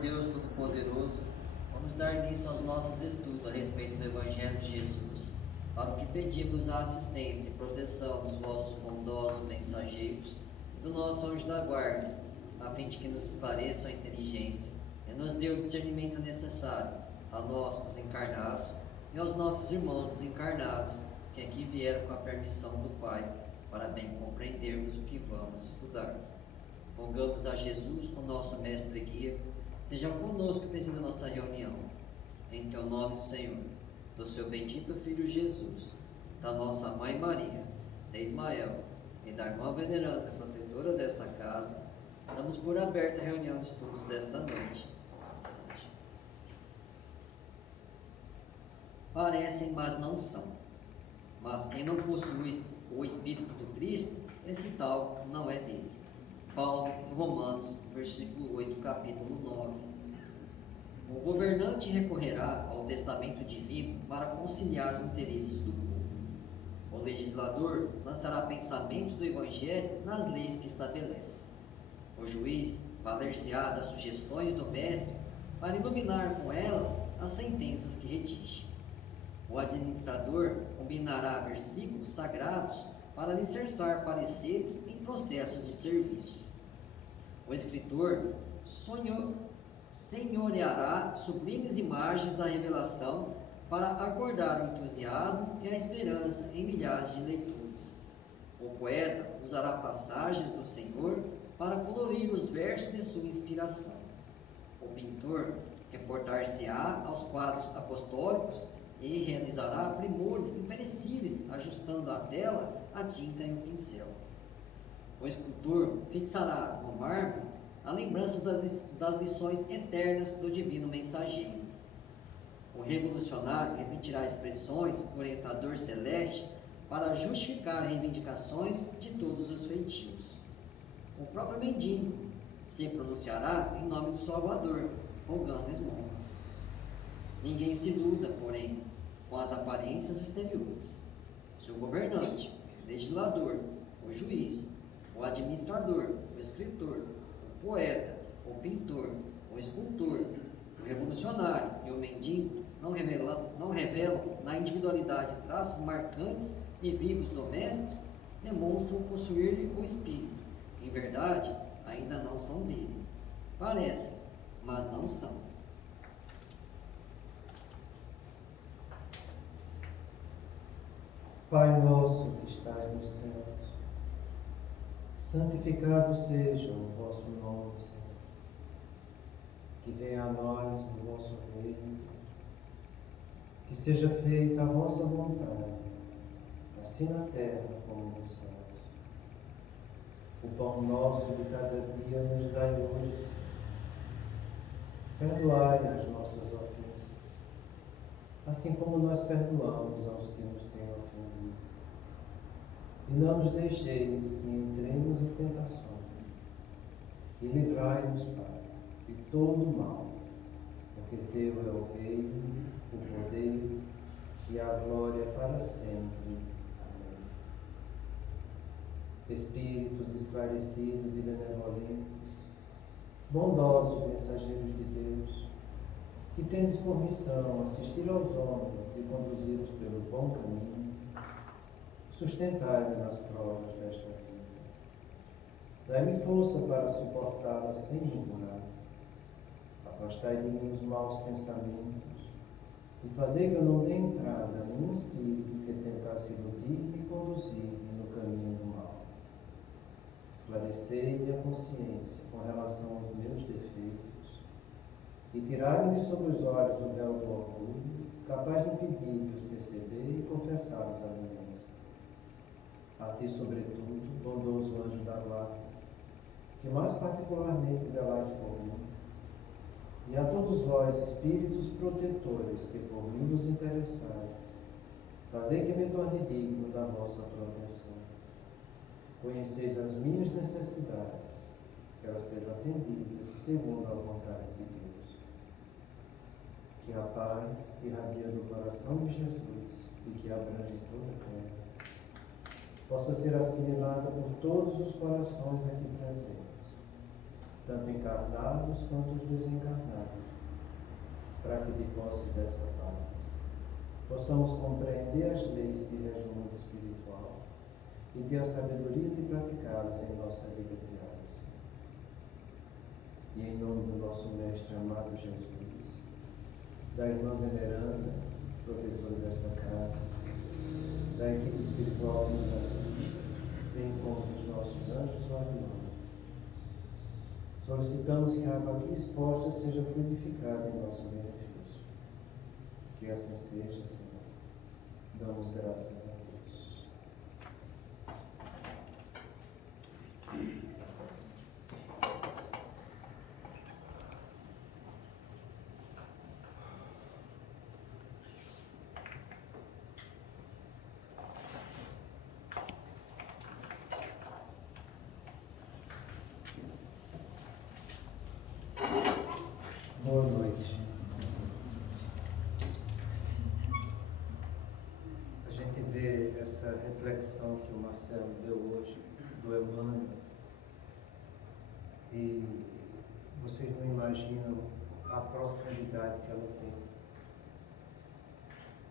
Deus Todo-Poderoso, vamos dar início aos nossos estudos a respeito do Evangelho de Jesus, para o que pedimos a assistência e proteção dos vossos bondosos mensageiros e do nosso anjo da guarda, a fim de que nos esclareçam a inteligência e nos dê o discernimento necessário a nós, os encarnados, e aos nossos irmãos desencarnados, que aqui vieram com a permissão do Pai, para bem compreendermos o que vamos estudar. Rogamos a Jesus, o nosso mestre e guia, seja conosco e presida nossa reunião. Em teu nome, Senhor, do seu bendito Filho Jesus, da nossa Mãe Maria, de Ismael e da irmã veneranda, protetora desta casa, damos por aberta a reunião de estudos desta noite. Assim seja. Parecem, mas não são. Mas quem não possui o Espírito do Cristo, esse tal não é dele. Paulo, em Romanos, versículo 8, capítulo 9. O governante recorrerá ao testamento divino para conciliar os interesses do povo. O legislador lançará pensamentos do Evangelho nas leis que estabelece. O juiz valer-se-á das sugestões do mestre para iluminar com elas as sentenças que redige. O administrador combinará versículos sagrados para alicerçar pareceres em processos de serviço. O escritor senhoreará sublimes imagens da revelação para acordar o entusiasmo e a esperança em milhares de leitores. O poeta usará passagens do Senhor para colorir os versos de sua inspiração. O pintor reportar-se-á aos quadros apostólicos e realizará primores imperecíveis, ajustando a tela, a tinta e o pincel. O escultor fixará no mármore as lembranças das lições eternas do divino mensageiro. O revolucionário repetirá expressões do orientador celeste para justificar reivindicações de todos os feitios. O próprio mendigo se pronunciará em nome do Salvador, rogando esmolas. Ninguém se iluda, porém, com as aparências exteriores. Se o governante, o legislador, o juiz, o administrador, o escritor, o poeta, o pintor, o escultor, o revolucionário e o mendigo não revelam na individualidade traços marcantes e vivos do mestre, demonstram possuir-lhe o espírito. Em verdade, ainda não são dele. Parecem, mas não são. Pai nosso que estás nos céus, santificado seja o vosso nome, Senhor. Que venha a nós o vosso reino, que seja feita a vossa vontade, assim na terra como nos céus. O pão nosso de cada dia nos dai hoje, Senhor. Perdoai as nossas ofensas, assim como nós perdoamos aos que nos têm ofendido. E não nos deixeis que entremos em tentações, e livrai-nos, Pai, de todo o mal, porque teu é o reino, o poder e a glória para sempre. Amém. Espíritos esclarecidos e benevolentes, bondosos mensageiros de Deus, que tendes por missão assistir aos homens e conduzi-los pelo bom caminho, sustentai-me nas provas desta vida. Dai-me força para suportá-las sem murmurar. Afastai de mim os maus pensamentos e fazei que eu não dê entrada a nenhum espírito que tentasse iludir-me e conduzir-me no caminho do mal. Esclarecei-me a consciência com relação aos meus defeitos e tirai-me de sobre os olhos o véu do orgulho, capaz de impedir de os perceber e confessá-los a mim mesmo. A ti, sobretudo, bondoso anjo da guarda, que mais particularmente velais por mim, e a todos vós, espíritos protetores, que por mim vos interessais, fazei que me torne digno da vossa proteção. Conheceis as minhas necessidades, que elas sejam atendidas segundo a vontade de Deus. Que a paz que irradia do coração de Jesus e que abrange toda a terra, possa ser assimilada por todos os corações aqui presentes tanto encarnados quanto os desencarnados, para que de posse dessa paz possamos compreender as leis que regem o mundo espiritual e ter a sabedoria de praticá-las em nossa vida diária, Senhor. E em nome do nosso Mestre amado Jesus, da irmã veneranda, protetora dessa casa, da equipe espiritual que nos assiste, bem como dos nossos anjos guardiões, solicitamos que a água aqui exposta seja fluidificada em nosso benefício. Que assim seja, Senhor. Damos graças a Deus. Boa noite. A gente vê essa reflexão que o Marcelo deu hoje, do Emmanuel, e vocês não imaginam a profundidade que ela tem.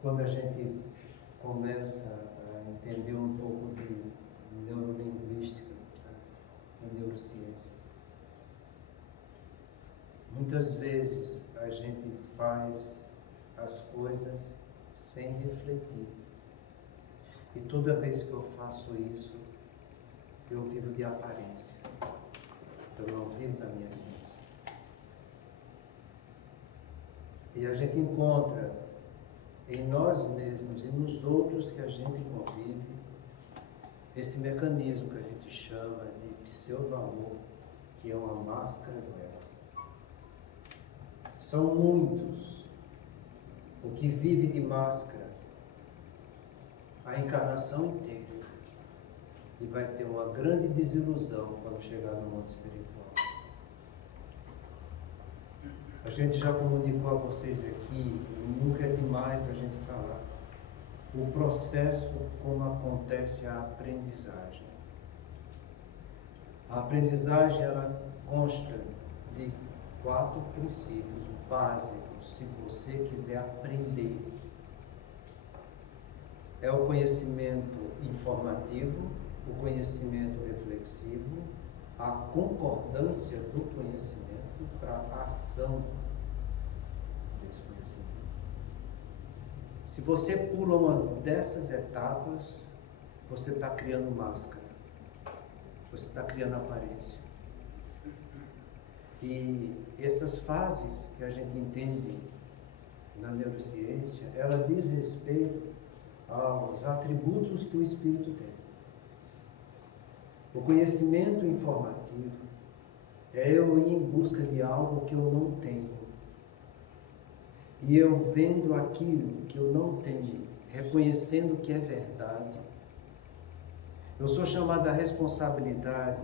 Quando a gente começa a entender um pouco de neurolinguística, sabe? E neurociência, muitas vezes a gente faz as coisas sem refletir. E toda vez que eu faço isso, eu vivo de aparência. Eu não vivo da minha essência. E a gente encontra em nós mesmos e nos outros que a gente convive esse mecanismo que a gente chama de pseudo-amor, que é uma máscara do ego. São muitos o que vive de máscara a encarnação inteira e vai ter uma grande desilusão quando chegar no mundo espiritual. A gente já comunicou a vocês aqui, nunca é demais a gente falar, o processo como acontece a aprendizagem. A aprendizagem, ela consta de 4 princípios básicos, se você quiser aprender. É o conhecimento informativo, o conhecimento reflexivo, a concordância do conhecimento para a ação desse conhecimento. Se você pula uma dessas etapas, você está criando máscara, você está criando aparência. E essas fases que a gente entende na neurociência, ela diz respeito aos atributos que o espírito tem. O conhecimento informativo é eu ir em busca de algo que eu não tenho. E eu vendo aquilo que eu não tenho, reconhecendo que é verdade. Eu sou chamado à responsabilidade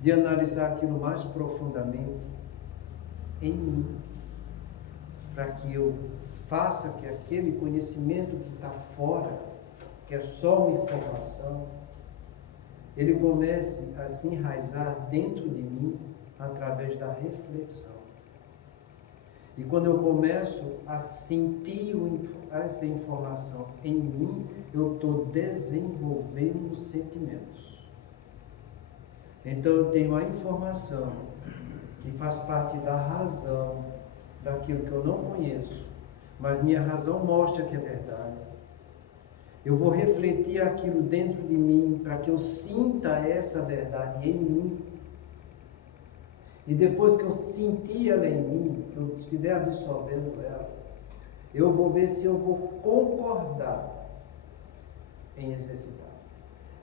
de analisar aquilo mais profundamente em mim, para que eu faça que aquele conhecimento que está fora, que é só uma informação, ele comece a se enraizar dentro de mim através da reflexão. E quando eu começo a sentir essa informação em mim, eu estou desenvolvendo sentimentos. Então eu tenho a informação que faz parte da razão, daquilo que eu não conheço, mas minha razão mostra que é verdade. Eu vou refletir aquilo dentro de mim para que eu sinta essa verdade em mim. E depois que eu sentir ela em mim, que eu estiver absorvendo ela, eu vou ver se eu vou concordar em exercitar.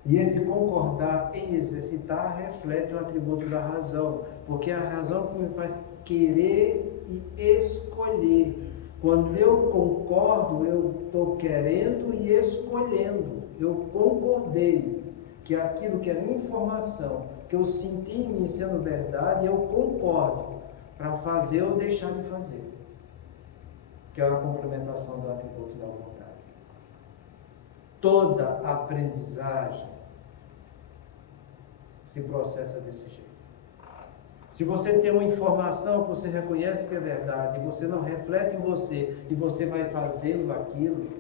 E esse concordar em exercitar reflete o atributo da razão, porque é a razão que me faz querer e escolher. Quando eu concordo, eu estou querendo e escolhendo. Eu concordei que aquilo que é minha informação, que eu senti em mim sendo verdade, eu concordo para fazer ou deixar de fazer. Que é a complementação do atributo da vontade. Toda aprendizagem se processa desse jeito. Se você tem uma informação que você reconhece que é verdade, e você não reflete em você, e você vai fazendo aquilo,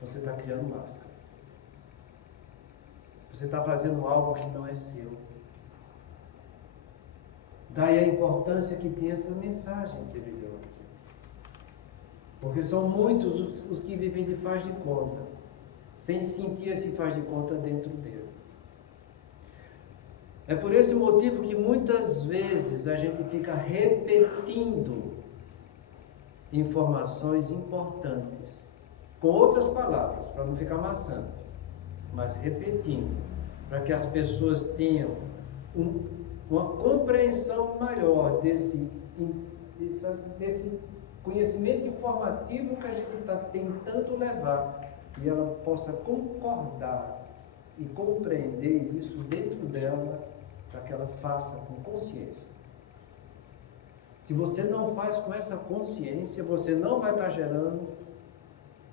você está criando máscara. Você está fazendo algo que não é seu. Daí a importância que tem essa mensagem que ele deu aqui. Porque são muitos os que vivem de faz de conta, sem sentir esse faz de conta dentro dele. É por esse motivo que muitas vezes a gente fica repetindo informações importantes, com outras palavras, para não ficar maçante, mas repetindo, para que as pessoas tenham uma compreensão maior desse conhecimento informativo que a gente está tentando levar, e ela possa concordar e compreender isso dentro dela, para que ela faça com consciência. Se você não faz com essa consciência, você não vai estar gerando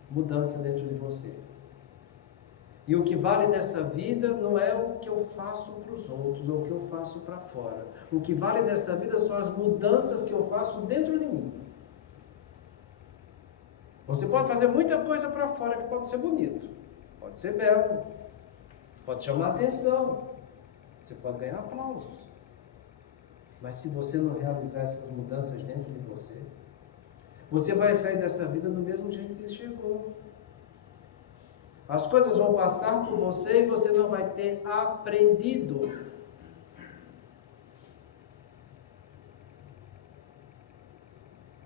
mudança dentro de você. E o que vale nessa vida não é o que eu faço para os outros, ou o que eu faço para fora. O que vale nessa vida são as mudanças que eu faço dentro de mim. Você pode fazer muita coisa para fora que pode ser bonito, pode ser belo, pode chamar atenção, você pode ganhar aplausos. Mas se você não realizar essas mudanças dentro de você, você vai sair dessa vida do mesmo jeito que chegou. As coisas vão passar por você e você não vai ter aprendido.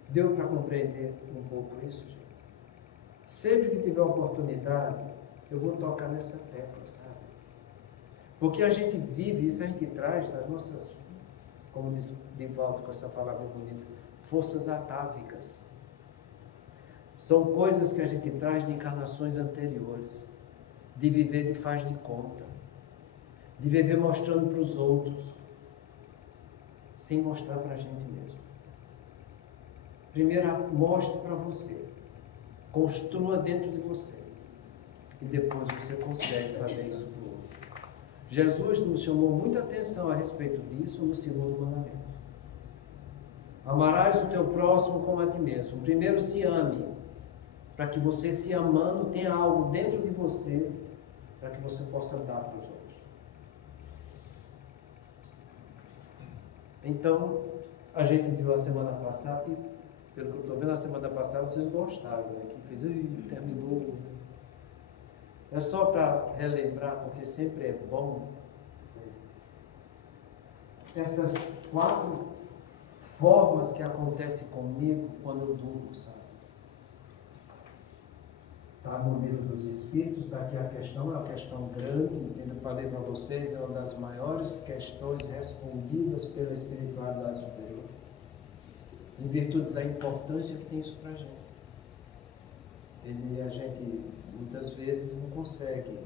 Deu para compreender um pouco isso, gente? Sempre que tiver oportunidade, eu vou tocar nessa tecla, sabe? Porque a gente vive isso, a gente traz das nossas, como diz Divaldo com essa palavra bonita, forças atávicas. São coisas que a gente traz de encarnações anteriores, de viver de faz de conta, de viver mostrando para os outros, sem mostrar para a gente mesmo. Primeiro, mostre para você, construa dentro de você, e depois você consegue fazer isso para o outro. Jesus nos chamou muita atenção a respeito disso no segundo mandamento. Amarás o teu próximo como a ti mesmo. Primeiro, se ame, para que você, se amando, tenha algo dentro de você, para que você possa dar para os outros. Então, a gente viu a semana passada, e pelo que eu estou vendo, a semana passada vocês gostaram, né? Que fez, terminou. É só para relembrar, porque sempre é bom, essas 4 formas que acontecem comigo quando eu durmo, sabe? Está no livro dos Espíritos, daqui a questão é uma questão grande, entendeu? Eu falei para vocês, é uma das maiores questões respondidas pela espiritualidade superior, em virtude da importância que tem isso para a gente. E a gente muitas vezes não consegue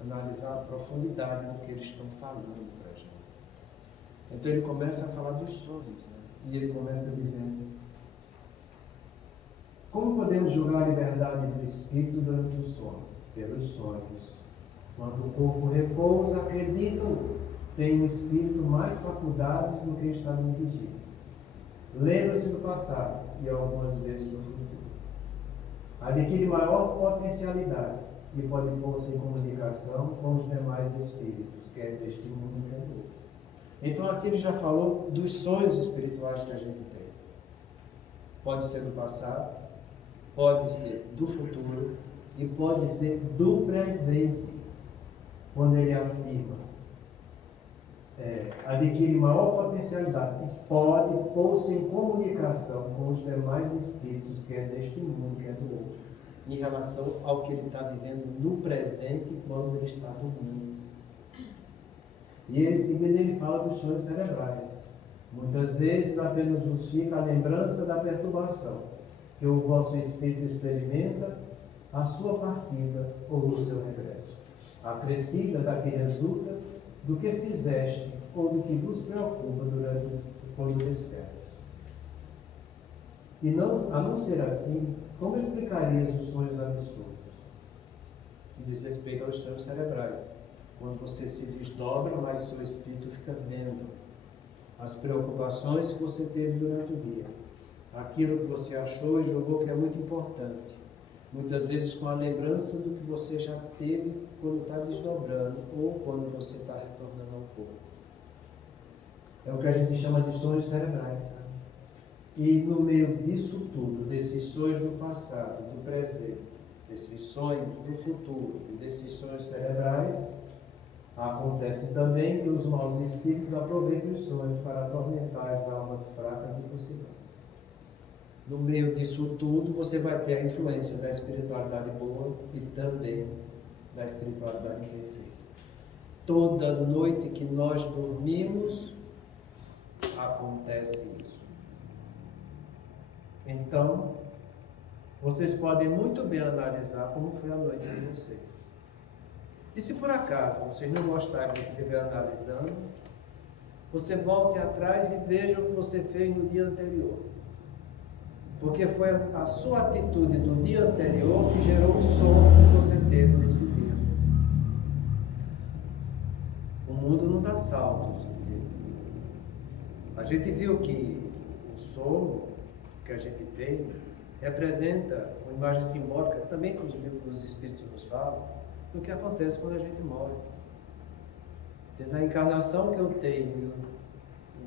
analisar a profundidade do que eles estão falando para a gente. Então ele começa a falar dos sonhos, né? E ele começa dizendo: como podemos julgar a liberdade do espírito durante o sono? Pelos sonhos. Quando o corpo repousa, acreditam, tem o espírito mais faculdades do que está no vigília. Lembra-se do passado e algumas vezes do futuro. Adquire maior potencialidade e pode pôr-se em comunicação com os demais espíritos, quer deste mundo, quer do outro. Então aqui ele já falou dos sonhos espirituais que a gente tem. Pode ser do passado, pode ser do futuro e pode ser do presente, quando ele afirma adquire maior potencialidade e pode pôr-se em comunicação com os demais espíritos, quer deste mundo, quer do outro, em relação ao que ele está vivendo no presente quando ele está dormindo. E em seguida ele fala dos sonhos cerebrais. Muitas vezes apenas vos fica a lembrança da perturbação que o vosso espírito experimenta a sua partida ou o seu regresso, acrescida da que resulta do que fizeste ou do que vos preocupa quando despertas. E a não ser assim, como explicarias os sonhos absurdos? Que diz respeito aos sonhos cerebrais, quando você se desdobra, mas seu espírito fica vendo as preocupações que você teve durante o dia, aquilo que você achou e julgou que é muito importante, muitas vezes com a lembrança do que você já teve quando está desdobrando ou quando você está retornando ao corpo. É o que a gente chama de sonhos cerebrais, sabe? E no meio disso tudo, desses sonhos do passado, do presente, desses sonhos do futuro e desses sonhos cerebrais, acontece também que os maus espíritos aproveitam os sonhos para atormentar as almas fracas e possivelmente. No meio disso tudo, você vai ter a influência da espiritualidade boa e também da espiritualidade perfeita. Toda noite que nós dormimos, acontece isso. Então, vocês podem muito bem analisar como foi a noite de vocês. E se por acaso vocês não gostarem do que estiver analisando, você volte atrás e veja o que você fez no dia anterior. Porque foi a sua atitude do dia anterior que gerou o sono que você teve nesse dia. O mundo não dá saltos. A gente viu que o sono que a gente tem representa uma imagem simbólica, também que os espíritos nos falam, do que acontece quando a gente morre. Na encarnação que eu tenho,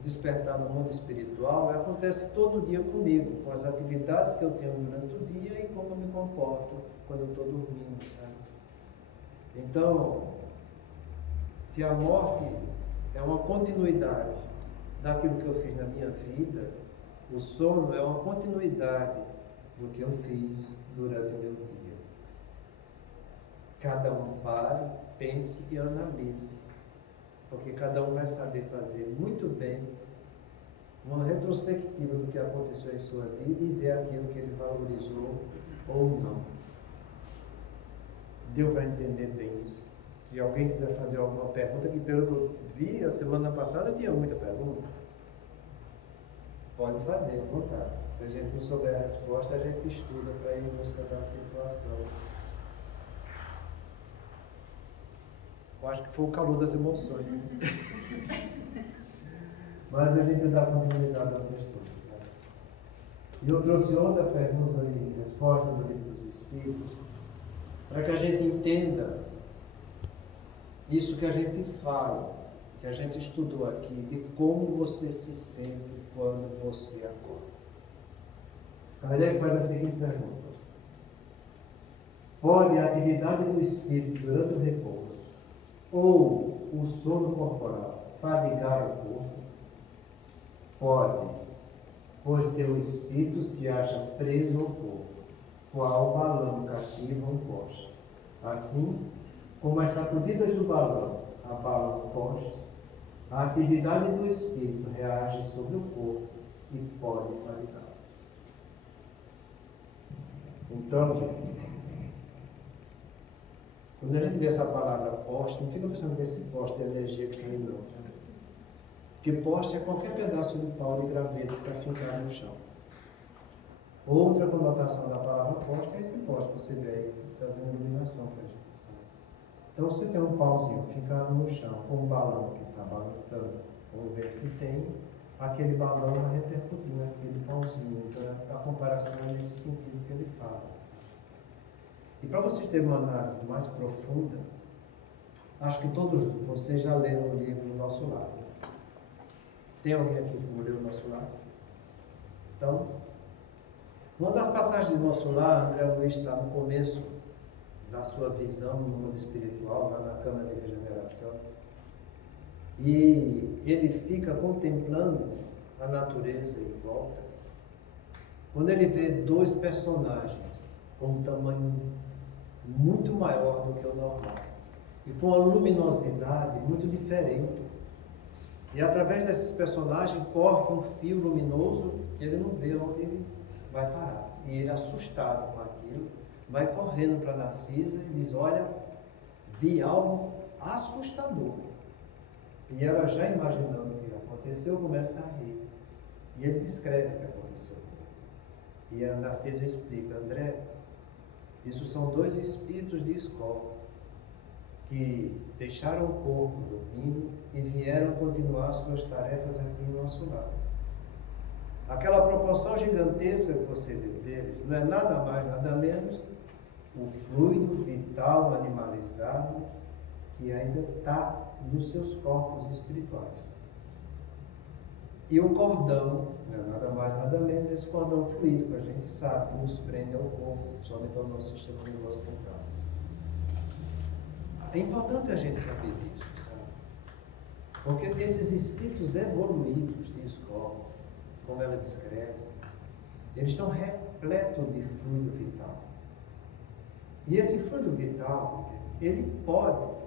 despertar no mundo espiritual, acontece todo dia comigo, com as atividades que eu tenho durante o dia e como eu me comporto quando eu estou dormindo, sabe? Então, se a morte é uma continuidade daquilo que eu fiz na minha vida, o sono é uma continuidade do que eu fiz durante o meu dia. Cada um pare, pense e analise, porque cada um vai saber fazer muito bem uma retrospectiva do que aconteceu em sua vida e ver aquilo que ele valorizou ou não. Deu para entender bem isso? Se alguém quiser fazer alguma pergunta, que pelo que eu vi, a semana passada tinha muita pergunta. Pode fazer, à vontade. Se a gente não souber a resposta, a gente estuda para ir em busca da situação. Eu acho que foi o calor das emoções. Mas a gente dá continuidade às respostas. Né? E eu trouxe outra pergunta e resposta do Livro dos Espíritos, para que a gente entenda isso que a gente fala, que a gente estudou aqui, de como você se sente quando você acorda. Kardec faz a seguinte pergunta: pode a atividade do espírito durante o repouso ou o sono corporal fadigar o corpo? Pode, pois que o espírito se acha preso ao corpo, qual balão cativo um poste. Assim, como as sacudidas do balão abalam o poste, a atividade do espírito reage sobre o corpo e pode fadigar. Então, gente, quando a gente vê essa palavra poste, não fica pensando nesse poste de energia que tem, não. Porque poste é qualquer pedaço de pau de graveto que está fincado no chão. Outra conotação da palavra poste é esse poste que você vê aí, trazendo iluminação para a gente. Então, você tem um pauzinho fincado no chão, com um balão que está balançando, com o vento que tem, aquele balão vai repercutir naquele pauzinho. Então, a comparação é nesse sentido que ele fala. E para vocês terem uma análise mais profunda, acho que todos vocês já leram o livro O Nosso Lar. Tem alguém aqui que leu O Nosso Lar? Então, uma das passagens do Nosso Lar, André Luiz está no começo da sua visão no mundo espiritual, lá na Câmara de Regeneração, e ele fica contemplando a natureza em volta, quando ele vê dois personagens com um tamanho muito maior do que o normal e com uma luminosidade muito diferente. E através desses personagens corre um fio luminoso que ele não vê onde ele vai parar. E ele, assustado com aquilo, vai correndo para Narcisa e diz: olha, vi algo assustador. E ela, já imaginando o que aconteceu, começa a rir. E ele descreve o que aconteceu com ele. E a Narcisa explica: André, isso são dois espíritos de escola. que deixaram o corpo no domingo e vieram continuar suas tarefas aqui em nosso lar. Aquela proporção gigantesca que você vê deles não é nada mais, nada menos o fluido vital animalizado que ainda está nos seus corpos espirituais. E o cordão, não é nada mais, nada menos esse cordão fluido que a gente sabe que nos prende ao corpo, somente ao nosso sistema nervoso central. É importante a gente saber disso, sabe? Porque esses espíritos evoluídos de escola, como ela descreve, eles estão repletos de fluido vital. E esse fluido vital, ele pode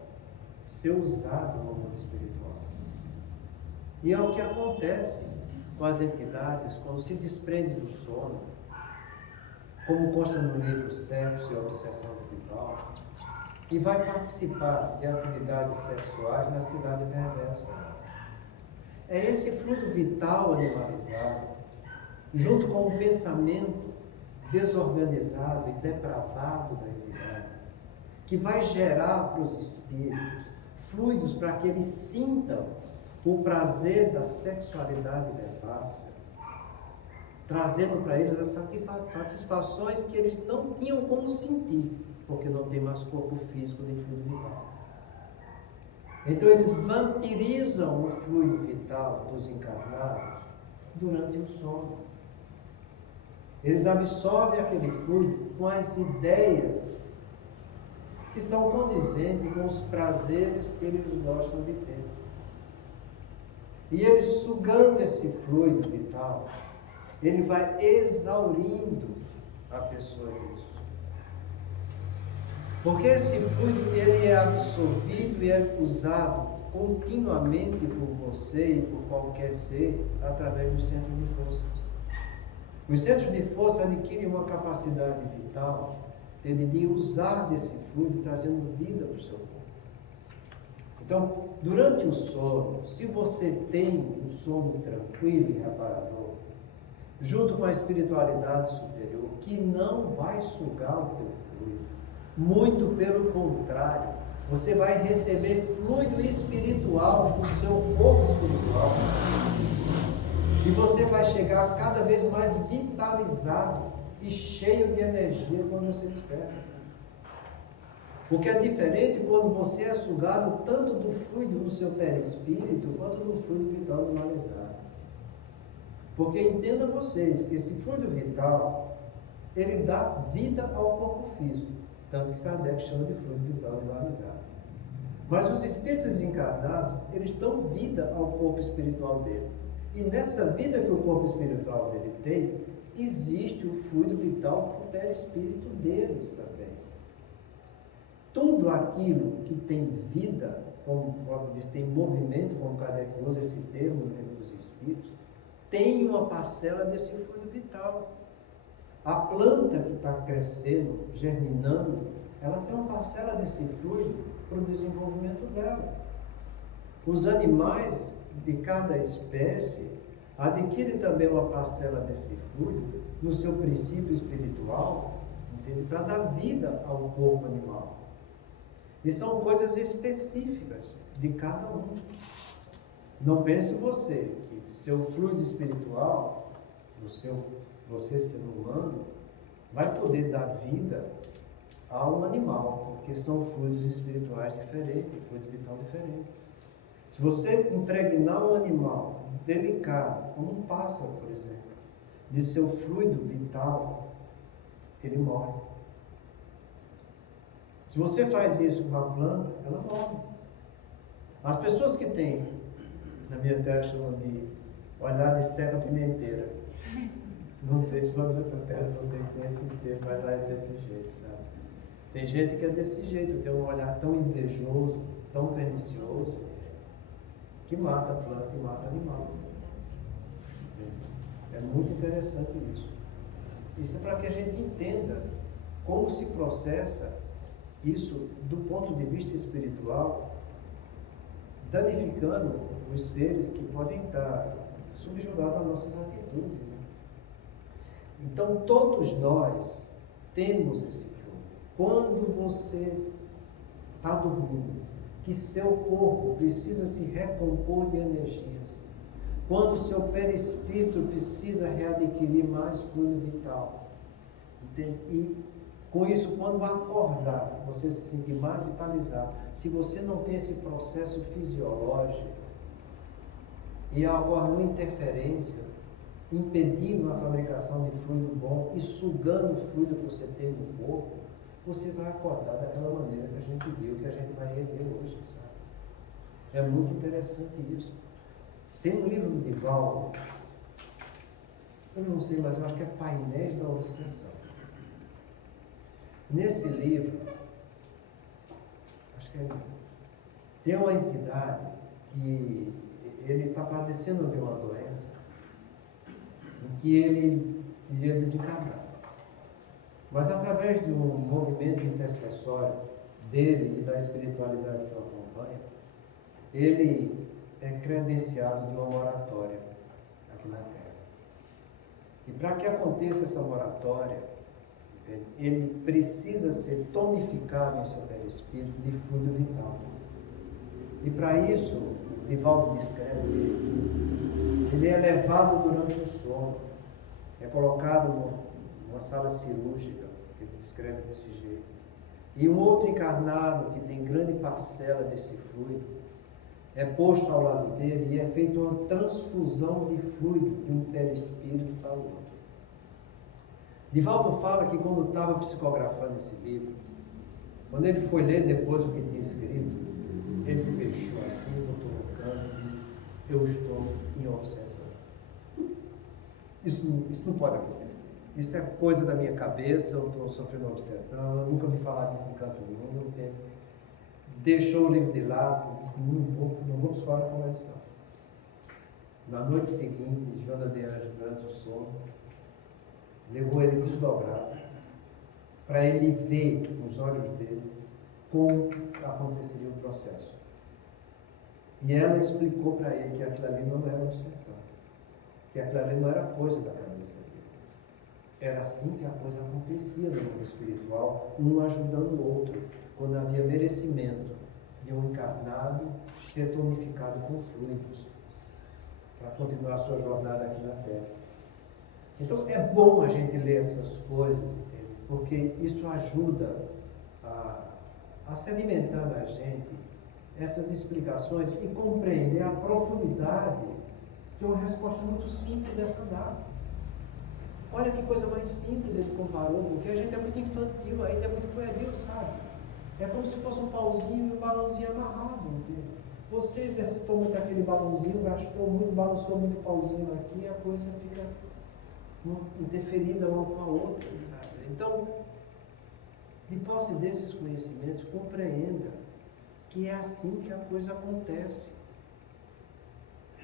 ser usado no mundo espiritual. E é o que acontece com as entidades quando se desprende do sono, como consta no livro Sexo e Obsessão Vital, e vai participar de atividades sexuais na cidade perversa. É esse fluido vital animalizado, junto com o pensamento desorganizado e depravado da entidade, que vai gerar para os espíritos fluidos para que eles sintam o prazer da sexualidade devassa, trazendo para eles as satisfações que eles não tinham como sentir, porque não tem mais corpo físico nem fluido vital. Então eles vampirizam o fluido vital dos encarnados durante o sono. Eles absorvem aquele fluido com as ideias que são condizentes com os prazeres que eles gostam de ter. E ele, sugando esse fluido vital, ele vai exaurindo a pessoa disso. Porque esse fluido, ele é absorvido e é usado continuamente por você e por qualquer ser através do centro de força. Os centros de força adquirem uma capacidade vital de usar desse fluido, trazendo vida para o seu corpo. Então, durante o sono, se você tem um sono tranquilo e reparador, junto com a espiritualidade superior, que não vai sugar o teu fluido, muito pelo contrário, você vai receber fluido espiritual do seu corpo espiritual. E você vai chegar cada vez mais vitalizado e cheio de energia quando você desperta. Porque é diferente quando você é sugado tanto do fluido do seu perispírito quanto do fluido vital animalizado. Porque entenda vocês que esse fluido vital, ele dá vida ao corpo físico, tanto que Kardec chama de fluido vital animalizado. Mas os espíritos desencarnados, eles dão vida ao corpo espiritual dele. E nessa vida que o corpo espiritual dele tem, existe o fluido vital para o perispírito deles também. Tudo aquilo que tem vida, como diz, tem movimento, como Kardec usa esse termo no livro dos Espíritos, tem uma parcela desse fluido vital. A planta que está crescendo, germinando, ela tem uma parcela desse fluido para o desenvolvimento dela. Os animais de cada espécie adquirem também uma parcela desse fluido no seu princípio espiritual, entende? Para dar vida ao corpo animal. E são coisas específicas de cada um. Não pense você que seu fluido espiritual, você ser humano, vai poder dar vida a um animal, porque são fluidos espirituais diferentes, fluido vital diferente. Se você impregnar um animal delicado, como um pássaro, por exemplo, de seu fluido vital, ele morre. Se você faz isso com a planta, ela morre. As pessoas que têm, na minha terra chamam de olhar de cega pimenteira. Não sei se na terra você tem esse termo, mas lá é desse jeito, sabe? Tem gente que é desse jeito, tem um olhar tão invejoso, tão pernicioso, que mata a planta e mata o animal. É muito interessante isso. Isso é para que a gente entenda como se processa isso do ponto de vista espiritual, danificando os seres que podem estar subjugados às nossas atitudes. Né? Então, todos nós temos esse fluido. Quando você está dormindo, que seu corpo precisa se recompor de energias, quando o seu perispírito precisa readquirir mais fluido vital. Entende? E com isso, quando acordar, você se sentir mais vitalizado, se você não tem esse processo fisiológico e ocorre uma interferência, impedindo a fabricação de fluido bom e sugando o fluido que você tem no corpo, você vai acordar daquela maneira que a gente viu, que a gente vai rever hoje, sabe? É muito interessante isso. Tem um livro do Divaldo, eu não sei, mas eu acho que é Painéis da Obsessão. Nesse livro, acho que tem uma entidade que ele está padecendo de uma doença em que ele iria desencarnar. Mas através de um movimento intercessório dele e da espiritualidade que o acompanha, ele é credenciado de uma moratória aqui na Terra. E para que aconteça essa moratória, ele precisa ser tonificado em seu perispírito de fluido vital. E para isso, o Divaldo descreve que ele é levado durante o sono, é colocado numa sala cirúrgica, ele descreve desse jeito. E um outro encarnado, que tem grande parcela desse fluido, é posto ao lado dele e é feita uma transfusão de fluido de um perispírito para o outro. Divaldo fala que quando estava psicografando esse livro, quando ele foi ler depois o que tinha escrito, ele fechou assim, botou no canto e disse: eu estou em obsessão. Isso não pode acontecer. Isso é coisa da minha cabeça, eu estou sofrendo obsessão, eu nunca me falar disso em canto nenhum, não tem. Deixou o livro de lado, disse: não vou psicografar mais isso não. Na noite seguinte, Joana de Anjos, durante o sono, levou ele desdobrado, para ele ver com os olhos dele como aconteceria o processo. E ela explicou para ele que aquilo ali não era obsessão, que aquilo ali não era coisa da cabeça dele. Era assim que a coisa acontecia no mundo espiritual, um ajudando o outro, quando havia merecimento de um encarnado ser tonificado com fluidos, para continuar a sua jornada aqui na Terra. Então é bom a gente ler essas coisas, entende? Porque isso ajuda a sedimentar na gente essas explicações e compreender a profundidade de uma resposta muito simples dessa dada. Olha que coisa mais simples ele comparou, porque a gente é muito infantil ainda, é muito pueril, sabe? É como se fosse um pauzinho e um balãozinho amarrado, entende? Você exercitou muito aquele balãozinho, gastou muito, balançou muito o pauzinho aqui, a coisa fica interferida uma com a outra, sabe? Então, de posse desses conhecimentos, compreenda que é assim que a coisa acontece.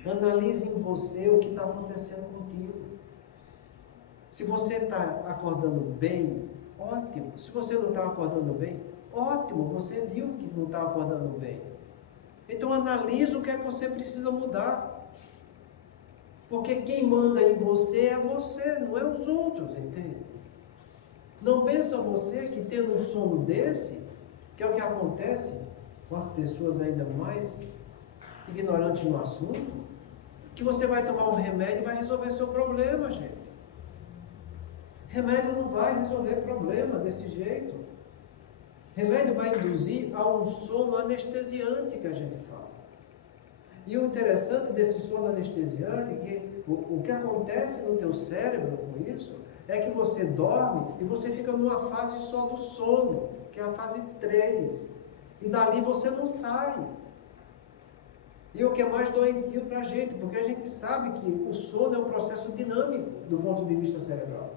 Analise em você o que está acontecendo contigo. Se você está acordando bem, ótimo. Se você não está acordando bem, ótimo. Você viu que não está acordando bem. Então analise o que é que você precisa mudar. Porque quem manda em você é você, não é os outros, entende? Não pensa você que tendo um sono desse, que é o que acontece com as pessoas ainda mais ignorantes no assunto, que você vai tomar um remédio e vai resolver seu problema, gente. Remédio não vai resolver problema desse jeito. Remédio vai induzir a um sono anestesiante que a gente fala. E o interessante desse sono anestesiante é que o que acontece no teu cérebro com isso é que você dorme e você fica numa fase só do sono, que é a fase 3. E dali você não sai. E o que é mais doentio para a gente, porque a gente sabe que o sono é um processo dinâmico do ponto de vista cerebral.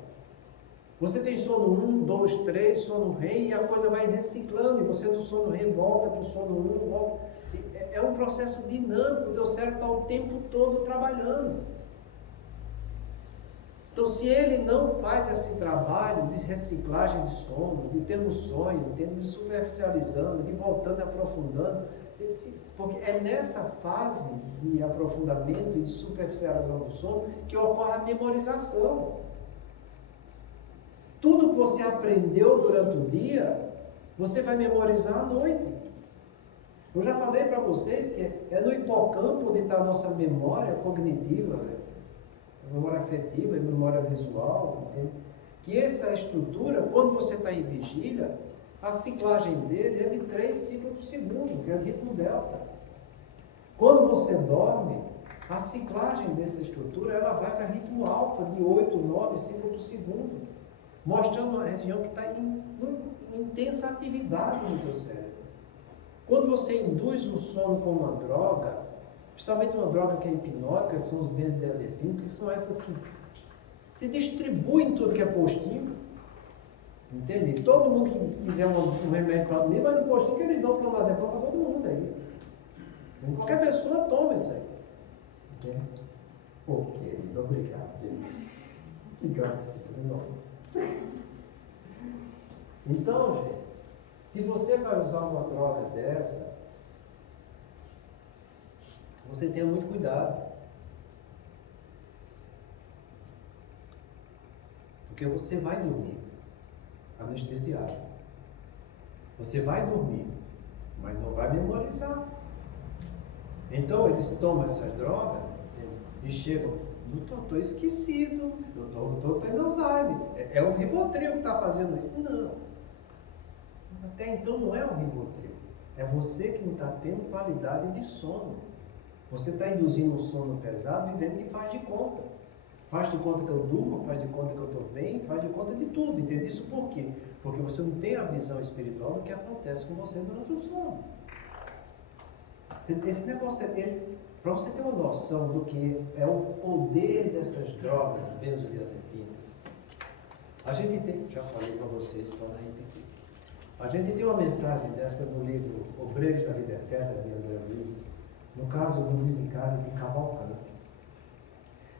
Você tem sono 1, 2, 3, sono REM, e a coisa vai reciclando, e você do sono REM volta para o sono 1, volta. É um processo dinâmico, o teu cérebro está o tempo todo trabalhando. Então, se ele não faz esse trabalho de reciclagem de sono, de ter um sonho, de superficializando, de voltando e aprofundando, porque é nessa fase de aprofundamento e de superficialização do sono que ocorre a memorização. Tudo que você aprendeu durante o dia, você vai memorizar à noite. Eu já falei para vocês que é no hipocampo onde está a nossa memória cognitiva, a memória afetiva e memória visual, entende? Que essa estrutura, quando você está em vigília, a ciclagem dele é de 3 ciclos por segundo, que é o ritmo delta. Quando você dorme, a ciclagem dessa estrutura ela vai para ritmo alfa, de 8, 9 ciclos por segundo, mostrando uma região que está em intensa atividade no teu cérebro. Quando você induz o sono com uma droga, principalmente uma droga que é hipnótica, que são os benzodiazepínicos, que são essas que se distribuem tudo que é postinho, entende? Todo mundo que quiser um remédio para dormir, vai no postinho que eles dão clonazepam para todo mundo aí. Então, qualquer pessoa toma isso aí. Entende? Pô, queridos, obrigado. Que graça, não. Então, gente, se você vai usar uma droga dessa, você tenha muito cuidado. Porque você vai dormir anestesiado. Você vai dormir, mas não vai memorizar. Então eles tomam essas drogas e chegam, doutor, estou esquecido, doutor, estou em Alzheimer. É o Rivotril que está fazendo isso. Não. Até então não é o Rivotril. É você que não está tendo qualidade de sono. Você está induzindo um sono pesado e vendo que faz de conta. Faz de conta que eu durmo, faz de conta que eu estou bem, faz de conta de tudo. Entende isso por quê? Porque você não tem a visão espiritual do que acontece com você durante o sono. Esse negócio para você ter uma noção do que é o poder dessas drogas benzodiazepínicas, a gente tem, já falei para vocês, para repetir, a gente tem uma mensagem dessa no livro Obreiros da Vida Eterna, de André Luiz, no caso do desencarne de Cavalcante.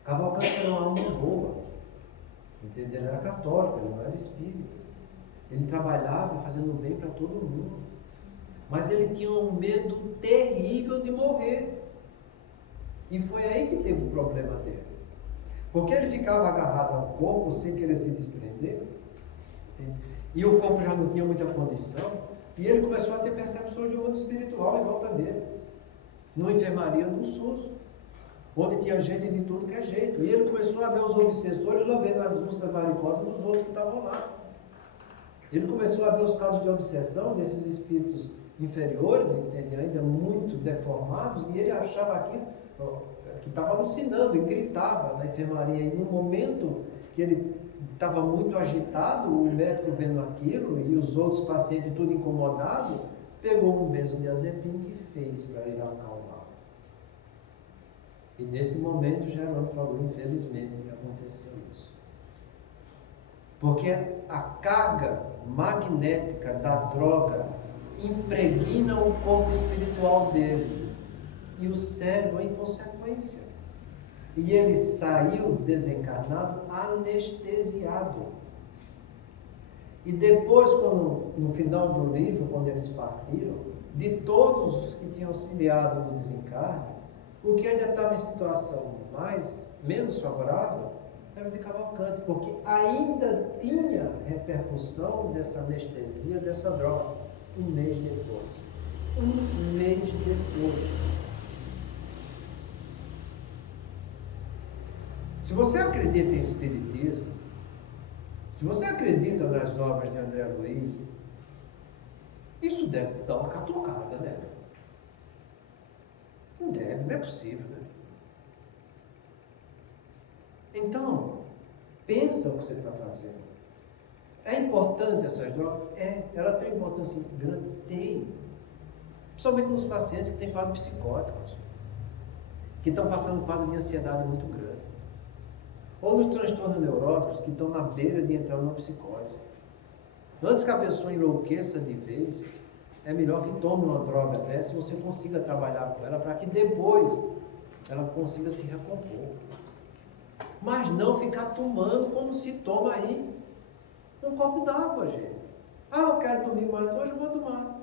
Cavalcante era uma alma boa, entendeu? Ele era católico, ele não era espírita. Ele trabalhava fazendo bem para todo mundo. Mas ele tinha um medo terrível de morrer. E foi aí que teve o problema dele. Porque ele ficava agarrado ao corpo sem querer se desprender. E o corpo já não tinha muita condição. E ele começou a ter percepções de mundo espiritual em volta dele. Numa enfermaria do SUS. Onde tinha gente de tudo que é jeito. E ele começou a ver os obsessores lá vendo as úlceras varicosas dos outros que estavam lá. Ele começou a ver os casos de obsessão desses espíritos inferiores, ainda muito deformados, e ele achava aquilo, que estava alucinando e gritava na enfermaria. E no momento que ele estava muito agitado, o médico vendo aquilo e os outros pacientes tudo incomodados, pegou um benzodiazepínico e fez para ele acalmar. E nesse momento Gerônimo falou, infelizmente aconteceu isso. Porque a carga magnética da droga impregna o corpo espiritual dele e o cérebro em consequência. E ele saiu desencarnado anestesiado. E depois, quando, no final do livro, quando eles partiram, de todos os que tinham auxiliado no desencarne, o que ainda estava em situação menos favorável era o de Cavalcante, porque ainda tinha repercussão dessa anestesia, dessa droga. Um mês depois. Se você acredita em espiritismo, se você acredita nas obras de André Luiz, isso deve dar uma catucada, né? Não deve, não é possível, né? Então, pensa o que você está fazendo. É importante essas drogas? Ela tem importância grande? Tem. Principalmente nos pacientes que têm quadros psicóticos, que estão passando um quadro de ansiedade muito grande. Ou nos transtornos neuróticos que estão na beira de entrar numa psicose. Antes que a pessoa enlouqueça de vez, é melhor que tome uma droga dessa e você consiga trabalhar com ela para que depois ela consiga se recompor. Mas não ficar tomando como se toma aí um copo d'água, gente. Eu quero dormir mais hoje, eu vou tomar.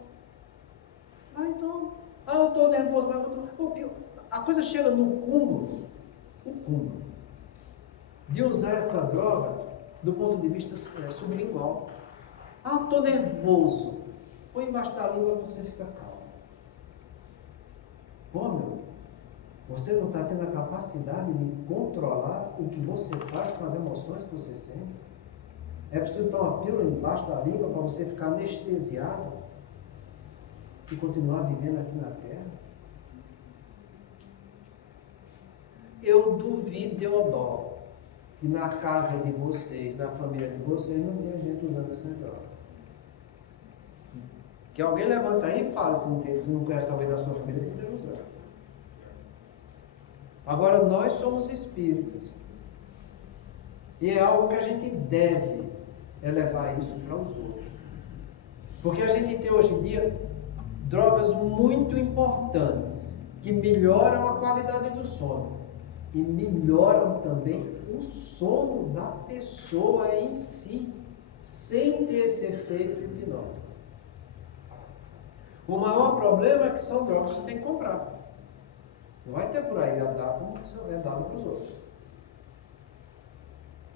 Então. Eu estou nervoso, mas eu vou tomar. A coisa chega no cúmulo, de usar essa droga do ponto de vista sublingual. Estou nervoso. Põe embaixo da língua e você fica calmo. Pô, meu, você não está tendo a capacidade de controlar o que você faz com as emoções que você sente? É preciso tomar uma pílula embaixo da língua para você ficar anestesiado e continuar vivendo aqui na Terra? Eu duvido, Deodoro, que na casa de vocês, na família de vocês, não tenha gente usando essa droga. Que alguém levanta aí e fala se não conhece alguém da sua família que deve usar. Agora, nós somos espíritas. E é algo que a gente deve levar isso para os outros. Porque a gente tem hoje em dia drogas muito importantes que melhoram a qualidade do sono e melhoram também o sono da pessoa em si, sem ter esse efeito hipnótico. O maior problema é que são drogas que você tem que comprar. Não vai ter por aí a dar como é dado para os outros.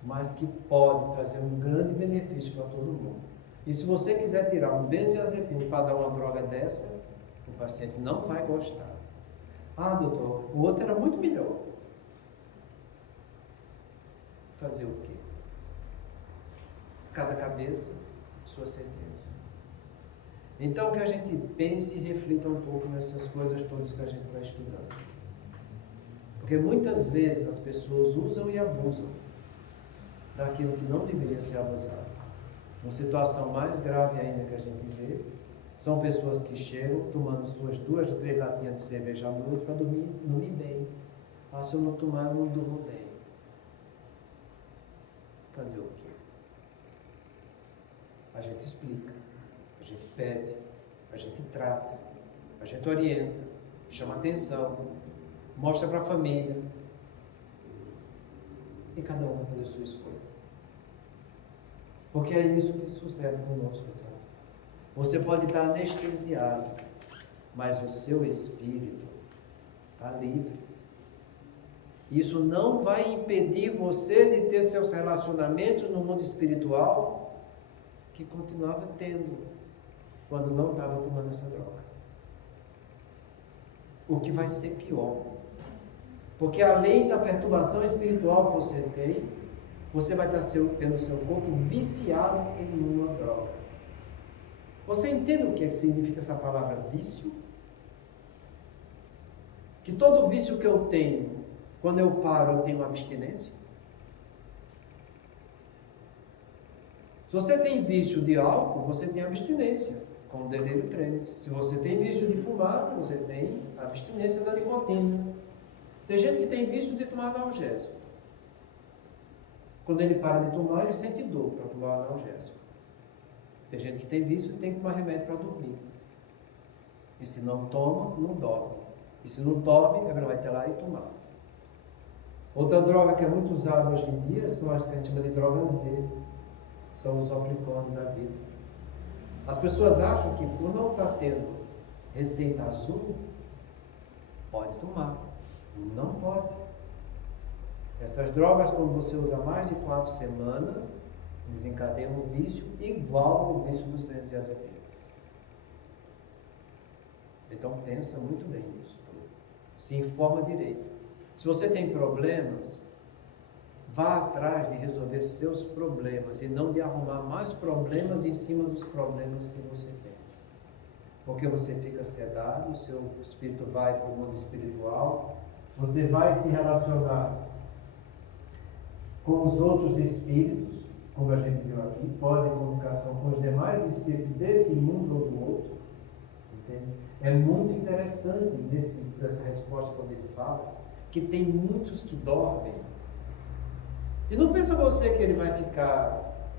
Mas que pode trazer um grande benefício para todo mundo. E se você quiser tirar um benzodiazepina para dar uma droga dessa, o paciente não vai gostar. Ah, doutor, o outro era muito melhor. Fazer o quê? Cada cabeça, sua sentença. Então que a gente pense e reflita um pouco nessas coisas todas que a gente vai estudando. Porque muitas vezes as pessoas usam e abusam daquilo que não deveria ser abusado. Uma situação mais grave ainda que a gente vê, são pessoas que chegam tomando suas 2 ou 3 latinhas de cerveja à noite para dormir bem. Ah, se eu não tomar, eu não durmo bem. Fazer o quê? A gente explica, a gente pede, a gente trata, a gente orienta, chama atenção, mostra para a família. E cada um vai fazer a sua escolha. Porque é isso que sucede conosco, tá? Você pode estar anestesiado, mas o seu espírito está livre. Isso não vai impedir você de ter seus relacionamentos no mundo espiritual que continuava tendo quando não estava tomando essa droga. O que vai ser pior. Porque além da perturbação espiritual que você tem, você vai estar tendo seu corpo viciado em uma droga. Você entende o que significa essa palavra vício? Que todo vício que eu tenho, quando eu paro, eu tenho abstinência? Se você tem vício de álcool, você tem abstinência, com o delírio tremens. Se você tem vício de fumar, você tem abstinência da nicotina. Tem gente que tem vício de tomar analgésico. Quando ele para de tomar, ele sente dor para tomar analgésico. Tem gente que tem vício e tem que tomar remédio para dormir. E se não toma, não dorme. E se não dorme, ele vai ter lá e tomar. Outra droga que é muito usada hoje em dia são as que a gente chama de droga Z. São os oplicones da vida. As pessoas acham que por não estar tendo receita azul, pode tomar. Não pode. Essas drogas, quando você usa mais de 4 semanas, desencadeiam um vício igual ao vício dos benzodiazepínicos. Então pensa muito bem nisso. Se informa direito. Se você tem problemas, vá atrás de resolver seus problemas e não de arrumar mais problemas em cima dos problemas que você tem. Porque você fica sedado, o seu espírito vai para o mundo espiritual, você vai se relacionar com os outros espíritos, como a gente viu aqui, pode ter comunicação com os demais espíritos desse mundo ou do outro. Entende? É muito interessante nessa resposta quando ele fala que tem muitos que dormem. E não pensa você que ele vai ficar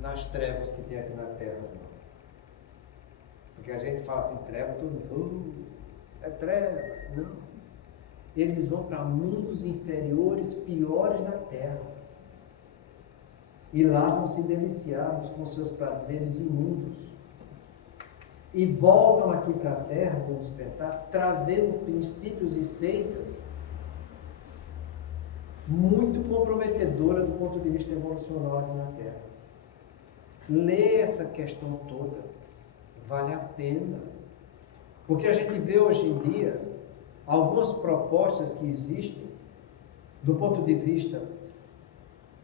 nas trevas que tem aqui na Terra, não. Porque a gente fala assim, treva, todo mundo, é treva. Não. Eles vão para mundos inferiores, piores da Terra. E lá vão se deliciar com seus prazeres imundos. E voltam aqui para a Terra, vão despertar, trazendo princípios e seitas muito comprometedora do ponto de vista evolucional aqui na Terra. Lê essa questão toda, vale a pena. Porque a gente vê hoje em dia algumas propostas que existem do ponto de vista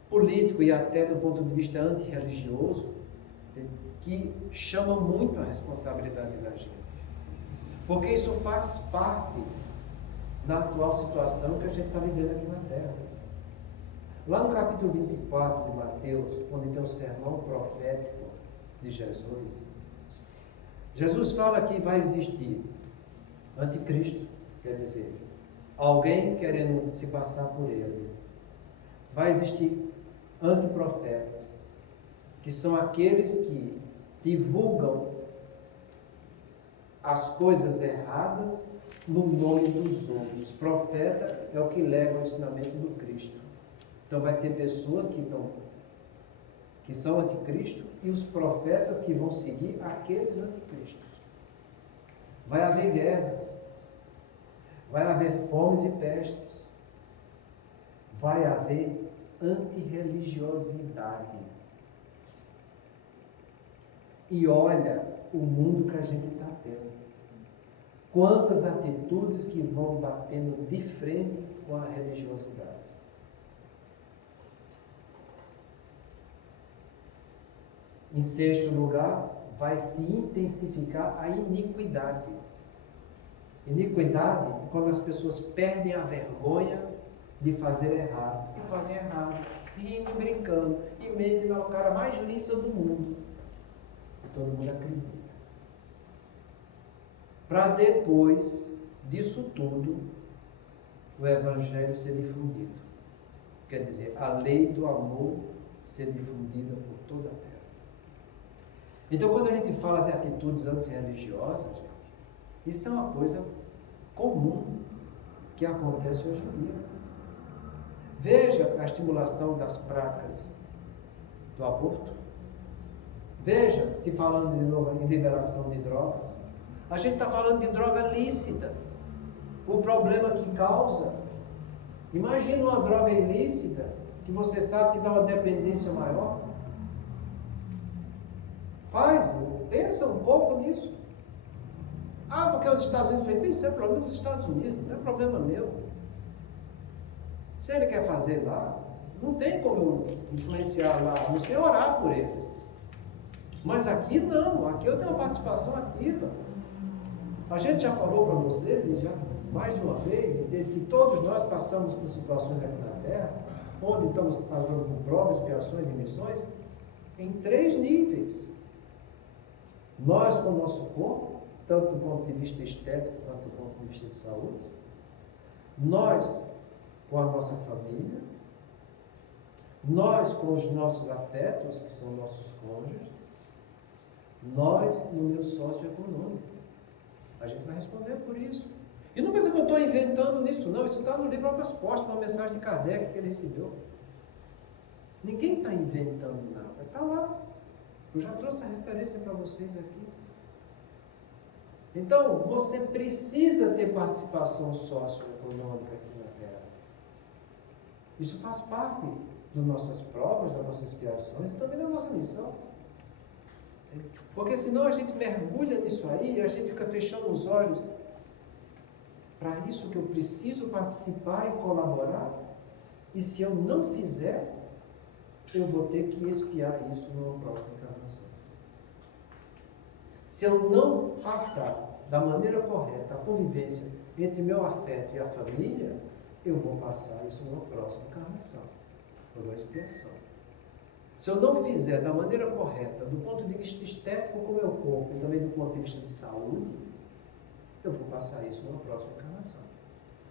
político e até do ponto de vista antirreligioso, que chamam muito a responsabilidade da gente. Porque isso faz parte da atual situação que a gente está vivendo aqui na Terra. Lá no capítulo 24 de Mateus, onde tem o sermão profético de Jesus, Jesus fala que vai existir anticristo, quer dizer, alguém querendo se passar por ele. Vai existir antiprofetas, que são aqueles que divulgam as coisas erradas no nome dos outros. Profeta é o que leva ao ensinamento do Cristo. Então vai ter pessoas que são anticristo e os profetas que vão seguir aqueles anticristos. Vai haver guerras, vai haver fomes e pestes, vai haver antirreligiosidade. E olha o mundo que a gente está tendo. Quantas atitudes que vão batendo de frente com a religiosidade. Em sexto lugar, vai se intensificar a iniquidade. Iniquidade é quando as pessoas perdem a vergonha de fazer errado. E fazem errado, rindo e brincando, e mentem na cara mais lisa do mundo. E todo mundo acredita. Para depois disso tudo, o Evangelho ser difundido. Quer dizer, a lei do amor ser difundida por toda a terra. Então, quando a gente fala de atitudes antirreligiosas, gente, isso é uma coisa comum que acontece hoje em dia. Veja a estimulação das práticas do aborto. Veja, se falando de novo em liberação de drogas, a gente está falando de droga lícita. O problema que causa. Imagina uma droga ilícita que você sabe que dá uma dependência maior. Pensa um pouco nisso. Ah, porque os Estados Unidos fez isso, é problema dos Estados Unidos, não é problema meu. Se ele quer fazer lá, não tem como eu influenciar lá, não sei orar por eles. Mas aqui não, aqui eu tenho uma participação ativa. A gente já falou para vocês, e já mais de uma vez, que todos nós passamos por situações aqui na Terra, onde estamos passando por provas, expiações e missões, em 3 níveis. Nós com o nosso corpo, tanto do ponto de vista estético quanto do ponto de vista de saúde. Nós com a nossa família. Nós com os nossos afetos, que são nossos cônjuges. Nós no meu sócio econômico. A gente vai responder por isso. E não pensa que eu estou inventando nisso, não. Isso está no livro Obras Postas, uma mensagem de Kardec que ele recebeu. Ninguém está inventando nada. Está lá. Eu já trouxe a referência para vocês aqui. Então, você precisa ter participação socioeconômica aqui na Terra. Isso faz parte das nossas provas, das nossas expiações e também da nossa missão. Porque senão a gente mergulha nisso aí e a gente fica fechando os olhos. Para isso que eu preciso participar e colaborar. E se eu não fizer, eu vou ter que expiar isso numa próxima encarnação. Se eu não passar da maneira correta a convivência entre meu afeto e a família, eu vou passar isso numa próxima encarnação, por uma expiação. Se eu não fizer da maneira correta, do ponto de vista estético com o meu corpo e também do ponto de vista de saúde, eu vou passar isso numa próxima encarnação.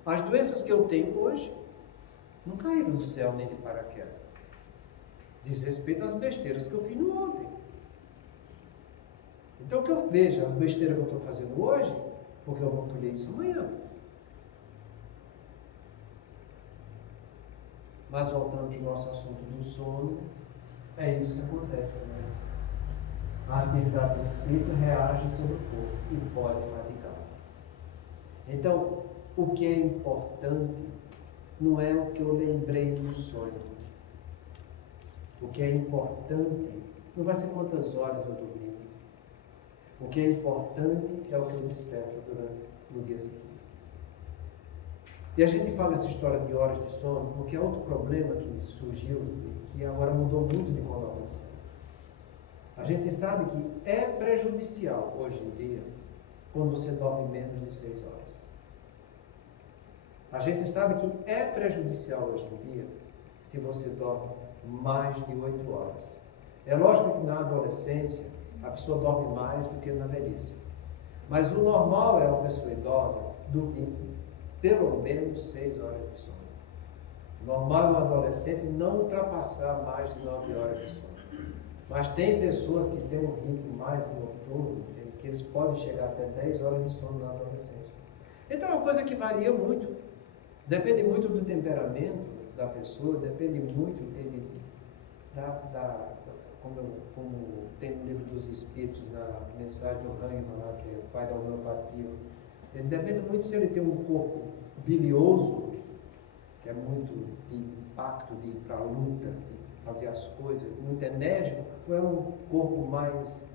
As doenças que eu tenho hoje não caíram do céu nem de paraquedas. Diz respeito às besteiras que eu fiz no ontem. Então, o que eu vejo, as besteiras que eu estou fazendo hoje, porque eu vou colher isso amanhã. Mas voltando para o nosso assunto do sono, é isso que acontece, né? A atividade do espírito reage sobre o corpo e pode fatigar. Então, o que é importante não é o que eu lembrei do sonho. O que é importante não vai ser quantas horas eu dormi. O que é importante é o que eu desperto no dia seguinte. E a gente fala essa história de horas de sono porque é outro problema que surgiu e que agora mudou muito de conotação. A gente sabe que é prejudicial hoje em dia quando você dorme menos de 6 horas. A gente sabe que é prejudicial hoje em dia se você dorme mais de 8 horas. É lógico que na adolescência a pessoa dorme mais do que na velhice. Mas o normal é uma pessoa idosa dormir pelo menos 6 horas de sono. Normal é um adolescente não ultrapassar mais de 9 horas de sono. Mas tem pessoas que têm um ritmo mais noturno, que eles podem chegar até 10 horas de sono na adolescência. Então é uma coisa que varia muito. Depende muito do temperamento da pessoa, depende muito como tem no livro dos Espíritos, na mensagem do Hahnemann, lá, que é o pai da homeopatia. Depende muito se ele tem um corpo bilioso, que é muito de impacto, de ir para a luta, de fazer as coisas, muito enérgico, ou é um corpo mais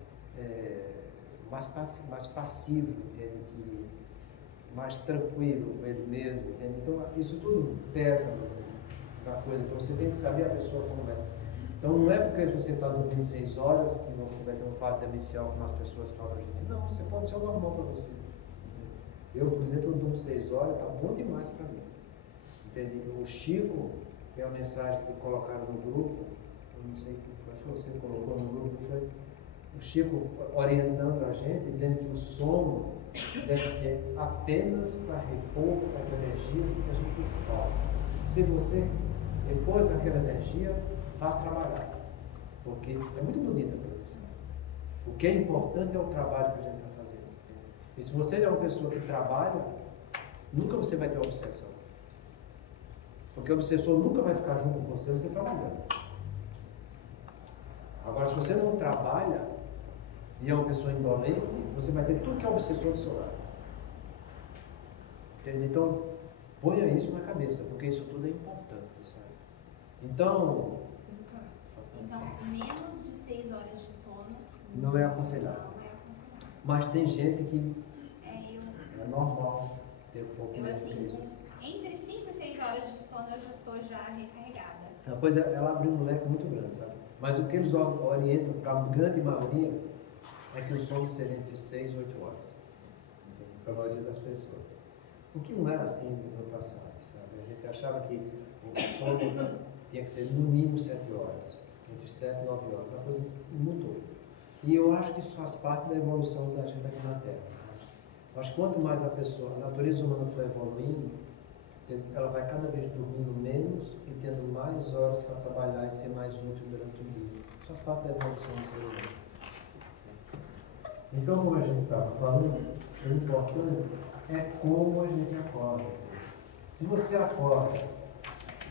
passivo, entende? Mais tranquilo com ele mesmo, entende? Então isso tudo pesa na coisa, então você tem que saber a pessoa como é. Então não é porque você está dormindo 6 horas que você vai ter um quadro demencial como as pessoas falam hoje em dia. Não, você pode ser o normal para você. Eu, por exemplo, eu durmo 6 horas, está bom demais para mim. Entende? O Chico, que é a mensagem que colocaram no grupo, eu não sei o que foi, você colocou no grupo, foi o Chico orientando a gente, dizendo que o sono deve ser apenas para repor as energias que a gente falta. Se você repôs aquela energia, vá trabalhar. Porque é muito bonita a profissão. O que é importante é o trabalho que a gente está fazendo. E se você é uma pessoa que trabalha, nunca você vai ter obsessão. Porque o obsessor nunca vai ficar junto com você trabalhando. Agora, se você não trabalha e é uma pessoa indolente, você vai ter tudo que é obsessor do seu lado. Entende? Então, ponha isso na cabeça, porque isso tudo é importante, sabe? Então, menos de 6 horas de sono não é aconselhável. Mas tem gente que é normal ter um pouco menos que isso. Entre 5 e 6 horas de sono eu já estou recarregada. Pois ela abriu um leque muito grande, sabe? Mas o que eles orientam para a grande maioria é que o sono seja entre 6 e 8 horas. Para a maioria das pessoas. O que não era assim no passado, sabe? A gente achava que o sono tinha que ser no mínimo 7 horas. Entre 7 e 9 horas. A coisa mudou. E eu acho que isso faz parte da evolução da gente aqui na Terra. Sabe? Mas quanto mais a natureza humana for evoluindo, ela vai cada vez dormindo menos e tendo mais horas para trabalhar e ser mais útil durante o dia. Isso faz parte da evolução do ser humano. Então, como a gente estava falando, o importante é como a gente acorda. Se você acorda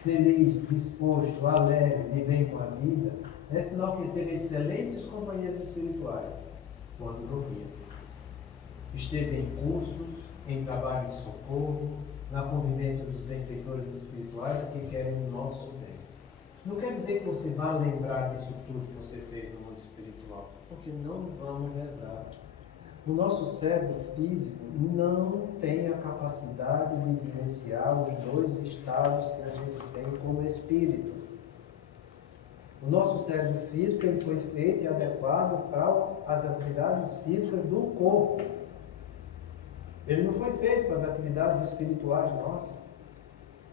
feliz, disposto, alegre, de bem com a vida, é sinal que teve excelentes companhias espirituais quando dormia. Esteve em cursos, em trabalho de socorro, na convivência dos benfeitores espirituais que querem o nosso bem. Não quer dizer que você vai lembrar disso tudo que você fez no mundo espiritual, porque não vamos lembrar. O nosso cérebro físico não tem a capacidade de vivenciar os 2 estados que a gente tem como espírito. O nosso cérebro físico ele foi feito e adequado para as atividades físicas do corpo. Ele não foi feito para as atividades espirituais nossas.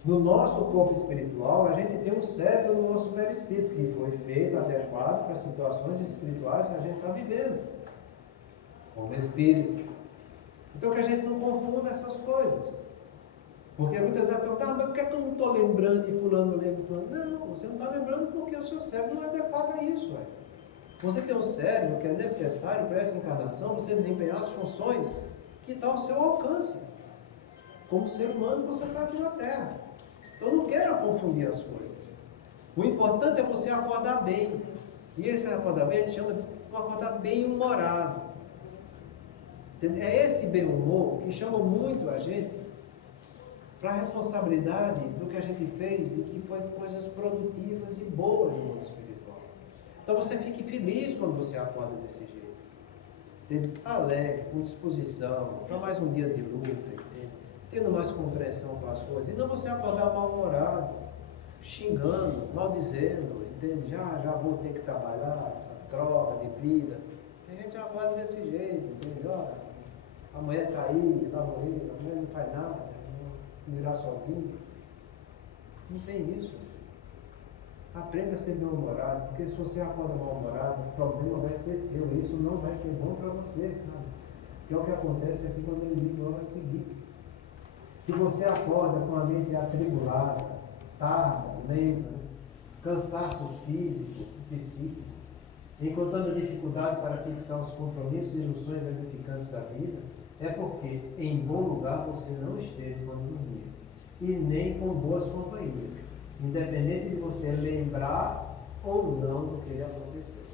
No nosso corpo espiritual, a gente tem um cérebro no nosso perispírito, que foi feito, adequado para as situações espirituais que a gente está vivendo, como espírito. Então que a gente não confunda essas coisas. Porque muitas vezes perguntam, mas por que eu não estou lembrando de fulano, lembro de fulano? Não, você não está lembrando porque o seu cérebro não é adequado a isso. Véio. Você tem um cérebro que é necessário para essa encarnação, você desempenhar as funções que está ao seu alcance. Como ser humano, você está aqui na Terra. Então não quero confundir as coisas. O importante é você acordar bem. E esse acordar bem, a gente chama de acordar bem humorado. É esse bem humor que chama muito a gente para a responsabilidade do que a gente fez e que foi coisas produtivas e boas no mundo espiritual. Então você fique feliz quando você acorda desse jeito. Alegre, com disposição, para mais um dia de luta, entende? tendo mais compreensão com as coisas. E não você acordar mal-humorado, xingando, maldizendo, entende? Já vou ter que trabalhar, essa troca de vida. A gente acorda desse jeito, entende? Olha, amanhã está aí, vai morrer, amanhã não faz nada, não virar sozinho. Não tem isso. Aprenda a ser bem-humorado, porque se você acorda mal-humorado, o problema vai ser seu, isso não vai ser bom para você, sabe? Que é o que acontece aqui quando ele diz logo a seguir. Se você acorda com a mente atribulada, tarda, lenta, cansaço físico, psíquico, encontrando dificuldade para fixar os compromissos e ilusões edificantes da vida, é porque em bom lugar você não esteve quando dormia, e nem com boas companhias, independente de você lembrar ou não do que lhe aconteceu.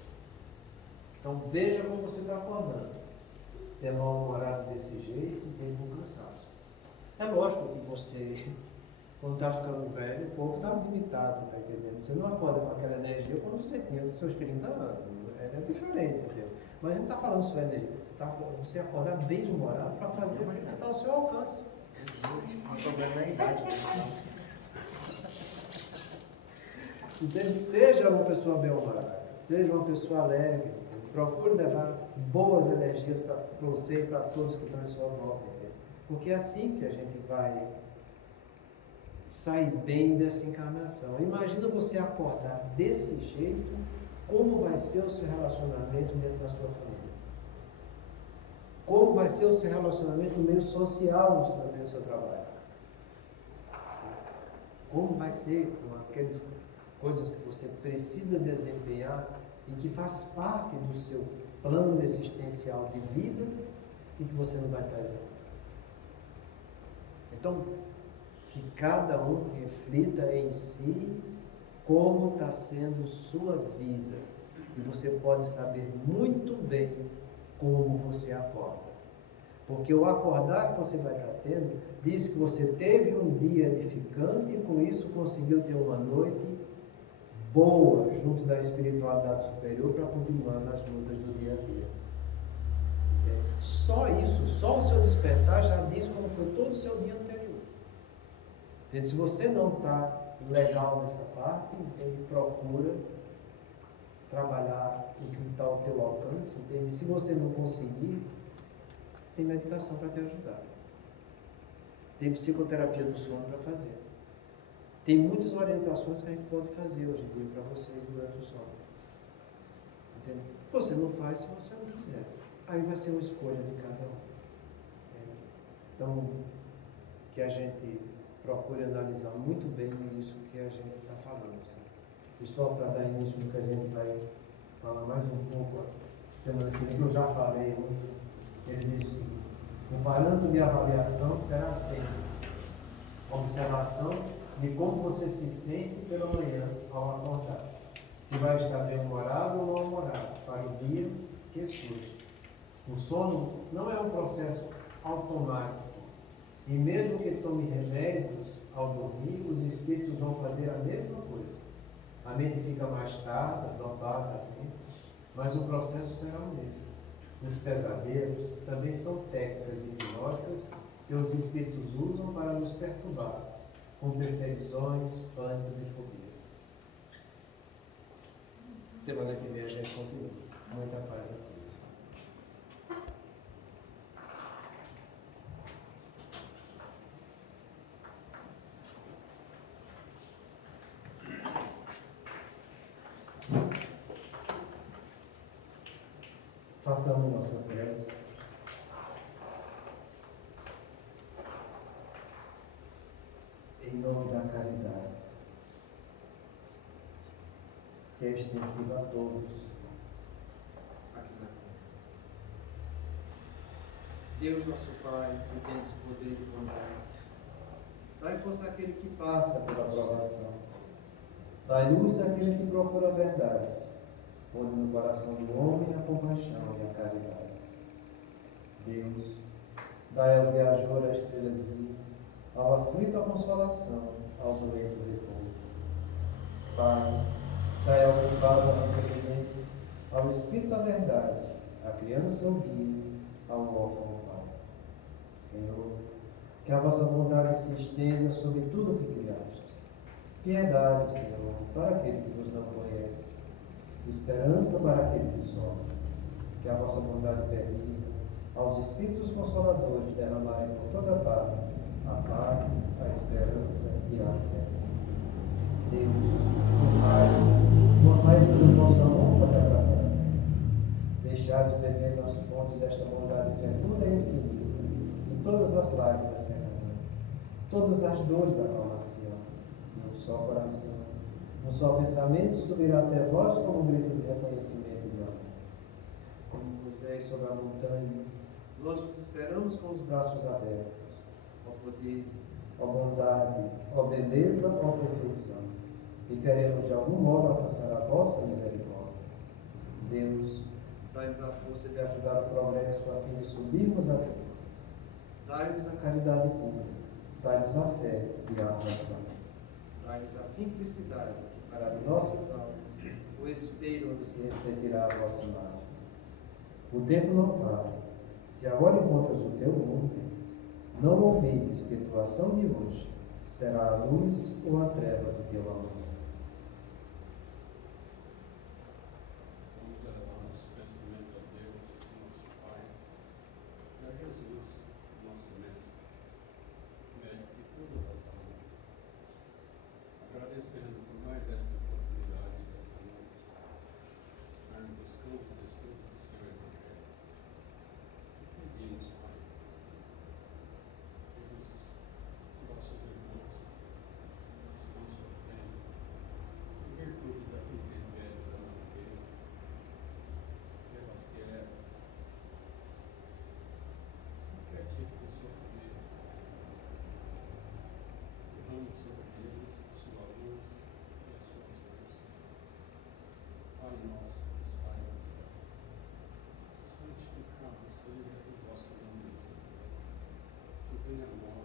Então veja como você está acordando. Se é mal-humorado desse jeito, tem um cansaço. É lógico que você, quando está ficando velho, o corpo está limitado, está entendendo? Você não acorda com aquela energia quando você tinha os seus 30 anos. É diferente, entendeu? Mas a gente não está falando só energia. Você acordar bem-humorado para fazer o que está ao seu alcance. Não problema da idade mesmo. Então, seja uma pessoa bem-humorada, seja uma pessoa alegre, entendeu? Procure levar boas energias para você e para todos que estão em sua volta, entendeu? Porque é assim que a gente vai sair bem dessa encarnação. Imagina você acordar desse jeito, como vai ser o seu relacionamento dentro da sua família? Como vai ser o seu relacionamento no meio social dentro do seu trabalho? Como vai ser com aquelas coisas que você precisa desempenhar e que faz parte do seu plano existencial de vida e que você não vai estar executando? Então, que cada um reflita em si como está sendo sua vida. E você pode saber muito bem como você acorda. Porque o acordar que você vai estar tendo diz que você teve um dia edificante e com isso conseguiu ter uma noite boa junto da espiritualidade superior para continuar nas lutas do dia a dia. Só isso, só o seu despertar já diz como foi todo o seu dia anterior. Entende? Se você não está legal nessa parte, entende? Procura trabalhar o que está ao teu alcance, entende? Se você não conseguir, tem medicação para te ajudar. Tem psicoterapia do sono para fazer. Tem muitas orientações que a gente pode fazer hoje em dia para vocês durante o sono. Entende? Você não faz se você não quiser. Aí vai ser uma escolha de cada um. Entende? Então, que a gente procure analisar muito bem isso que a gente está falando. Sabe? E só para dar início no que a gente vai falar mais um pouco semana que vem, que eu já falei muito, ele diz o seguinte: o parâmetro de avaliação será sempre observação de como você se sente pela manhã ao acordar. Se vai estar bem-humorado ou mal-humorado, para o dia que surge. O sono não é um processo automático. E mesmo que tome remédios ao dormir, os espíritos vão fazer a mesma coisa. A mente fica mais tarde, dopada, mas o processo será o mesmo. Os pesadelos também são técnicas hipnóticas que os espíritos usam para nos perturbar, com perseguições, pânicos e fobias. Semana que vem a gente continua. Muita paz a todos. Façamos nossa prece. Em nome da caridade, que é extensiva a todos aqui na terra. Deus nosso Pai, que tens poder e bondade, dai força àquele que passa pela provação, dai luz àquele que procura a verdade, onde no coração do homem a compaixão e a caridade. Deus, dai ao viajor a estrela de dia, ao aflito a consolação, ao doente o repouso. Pai, dai ao culpado o arrependimento, ao espírito a verdade, à criança o guia, ao órfão o Pai. Senhor, Que a vossa bondade se estenda sobre tudo o que criaste. Piedade, Senhor, para aquele que vos não conhece. Esperança para aquele que sofre. Que a vossa bondade permita aos Espíritos Consoladores derramarem por toda parte a paz, a esperança e a fé. Deus, uma faísca do vosso amor pode abraçar a terra. Deixar de beber nas fontes desta bondade fecunda e infinita, e todas as lágrimas secarão, todas as dores acalmar-se-ão, e um só coração, um só pensamento subirá até vós como um grito de reconhecimento e amor. Como Moisés sobre a montanha, nós vos esperamos com os braços abertos. Ó poder, ó bondade, ó beleza, ó perfeição. E queremos de algum modo alcançar a vossa misericórdia. Deus, dai-nos a força de ajudar o progresso a fim de subirmos a Deus. Dai-nos a caridade pura, dai-nos a fé e a razão. Dai-nos a simplicidade que fará de nossas almas o espelho onde se refletirá a vossa imagem. O tempo não para. Se agora encontras o teu ontem, não ouvides que tua ação de hoje será a luz ou a treva do teu amor. Vamos levar nosso pensamento a Deus, nosso Pai, e a Jesus, nosso Mestre, médico de todas as almas, agradecendo por mais esta oportunidade desta noite, de estarmos buscando os estudos do seu Evangelho. E pedimos, Pai, pelos nossos irmãos que estão sofrendo, em virtude das intempéries da natureza, pelas guerras, qualquer tipo de sofrimento, derrame sobre eles a sua luz e as suas bênçãos. Pai nosso que estais no céu, santificado seja o vosso nome, Senhor. Que venha a nós